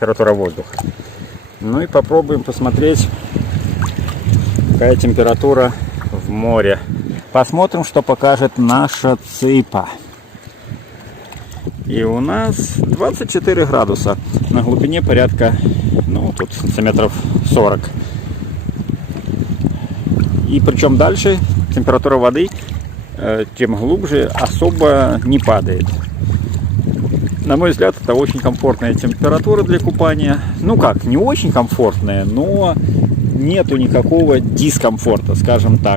температура воздуха. Ну и попробуем посмотреть, какая температура в море. Посмотрим, что покажет наша цыпа. И у нас 24 градуса. На глубине порядка, ну, тут сантиметров 40. И причем дальше температура воды, тем глубже, особо не падает. На мой взгляд, это очень комфортная температура для купания. Ну как, не очень комфортная, но нету никакого дискомфорта, скажем так.